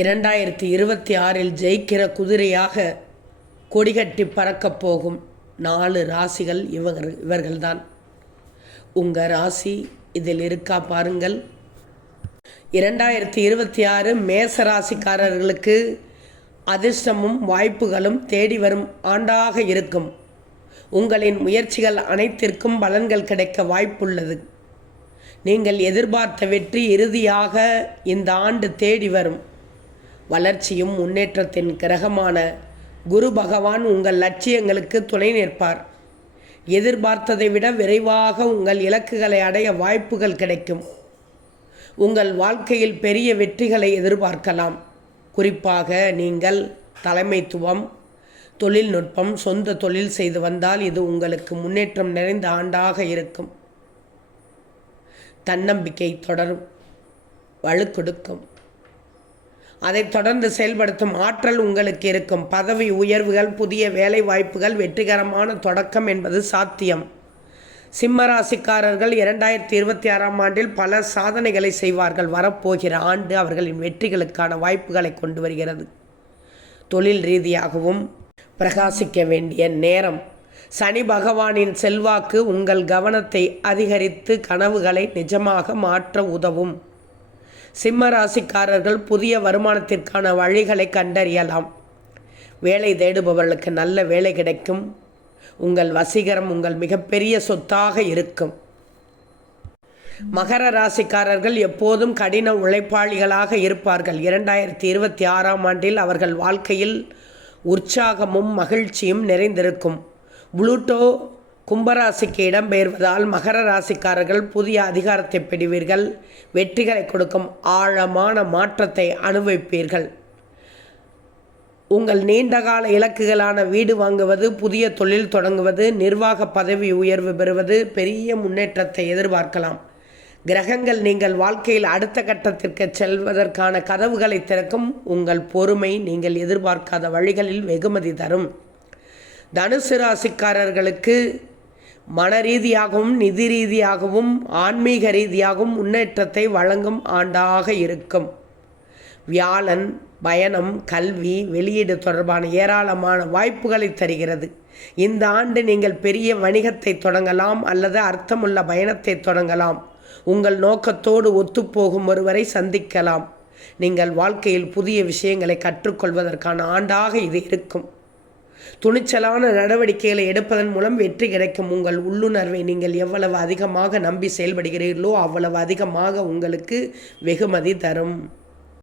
இரண்டாயிரத்தி இருபத்தி ஆறில் ஜெயிக்கிற குதிரையாக கொடிகட்டி பறக்கப் போகும் நாலு ராசிகள் இவங்க இவர்கள்தான். உங்கள் ராசி இதில் இருக்கா பாருங்கள். இரண்டாயிரத்தி இருபத்தி ஆறு மேச ராசிக்காரர்களுக்கு அதிர்ஷ்டமும் வாய்ப்புகளும் தேடி வரும் ஆண்டாக இருக்கும். உங்களின் முயற்சிகள் அனைத்திற்கும் பலன்கள் கிடைக்க வாய்ப்புள்ளது. நீங்கள் எதிர்பார்த்த வெற்றி இறுதியாக இந்த ஆண்டு தேடி வரும். வளர்ச்சியும் முன்னேற்றத்தின் கிரகமான குரு பகவான் உங்கள் லட்சியங்களுக்கு துணை நிற்பார். எதிர்பார்த்ததை விட விரைவாக உங்கள் இலக்குகளை அடைய வாய்ப்புகள் கிடைக்கும். உங்கள் வாழ்க்கையில் பெரிய வெற்றிகளை எதிர்பார்க்கலாம். குறிப்பாக நீங்கள் தலைமைத்துவம் தொழில்நுட்பம் சொந்த தொழில் செய்து வந்தால் இது உங்களுக்கு முன்னேற்றம் நிறைந்த ஆண்டாக இருக்கும். தன்னம்பிக்கை தொடரும். வலுக்கொடுக்கும். அதைத் தொடர்ந்து செயல்படுத்தும் ஆற்றல் உங்களுக்கு இருக்கும். பதவி உயர்வுகள் புதிய வேலை வாய்ப்புகள் வெற்றிகரமான தொடக்கம் என்பது சாத்தியம். சிம்மராசிக்காரர்கள் இரண்டாயிரத்தி இருபத்தி ஆறாம் ஆண்டில் பல சாதனைகளை செய்வார்கள். வரப்போகிற ஆண்டு அவர்களின் வெற்றிகளுக்கான வாய்ப்புகளை கொண்டு வருகிறது. தொழில் ரீதியாகவும் பிரகாசிக்க வேண்டிய நேரம். சனி பகவானின் செல்வாக்கு உங்கள் கவனத்தை அதிகரித்து கனவுகளை நிஜமாக மாற்ற உதவும். சிம்ம ராசிக்காரர்கள் புதிய வருமானத்திற்கான வழிகளை கண்டறியலாம். வேலை தேடுபவர்களுக்கு நல்ல வேலை கிடைக்கும். உங்கள் வசீகரம் உங்கள் மிகப்பெரிய சொத்தாக இருக்கும். மகர ராசிக்காரர்கள் எப்போதும் கடின உழைப்பாளிகளாக இருப்பார்கள். இரண்டாயிரத்தி இருபத்தி ஆறாம் ஆண்டில் அவர்கள் வாழ்க்கையில் உற்சாகமும் மகிழ்ச்சியும் நிறைந்திருக்கும். புளூட்டோ கும்பராசிக்கு இடம்பெயர்வதால் மகர ராசிக்காரர்கள் புதிய அதிகாரத்தை பெறுவீர்கள். வெற்றிகளை கொடுக்கும் ஆழமான மாற்றத்தை அனுபவிப்பீர்கள். உங்கள் நீண்டகால இலக்குகளான வீடு வாங்குவது புதிய தொழில் தொடங்குவது நிர்வாக பதவி உயர்வு பெறுவது பெரிய முன்னேற்றத்தை எதிர்பார்க்கலாம். கிரகங்கள் நீங்கள் வாழ்க்கையில் அடுத்த கட்டத்திற்கு செல்வதற்கான கதவுகளை திறக்கும் உங்கள் பொறுமை நீங்கள் எதிர்பார்க்காத வழிகளில் வெகுமதி தரும். தனுசு ராசிக்காரர்களுக்கு மன ரீதியாகவும் நிதி ரீதியாகவும் ஆன்மீக ரீதியாகவும் முன்னேற்றத்தை வழங்கும் ஆண்டாக இருக்கும். வியாழன் பயணம் கல்வி வெளியீடு தொடர்பான ஏராளமான வாய்ப்புகளை தருகிறது. இந்த ஆண்டு நீங்கள் பெரிய வணிகத்தை தொடங்கலாம் அல்லது அர்த்தமுள்ள பயணத்தை தொடங்கலாம். உங்கள் நோக்கத்தோடு ஒத்துப்போகும் ஒருவரை சந்திக்கலாம். நீங்கள் வாழ்க்கையில் புதிய விஷயங்களை கற்றுக்கொள்வதற்கான ஆண்டாக இது இருக்கும். துணிச்சலான நடவடிக்கைகளை எடுப்பதன் மூலம் வெற்றி கிடைக்கும். உங்கள் உள்ளுணர்வை நீங்கள் எவ்வளவு அதிகமாக நம்பி செயல்படுகிறீர்களோ அவ்வளவு அதிகமாக உங்களுக்கு வெகுமதி தரும்.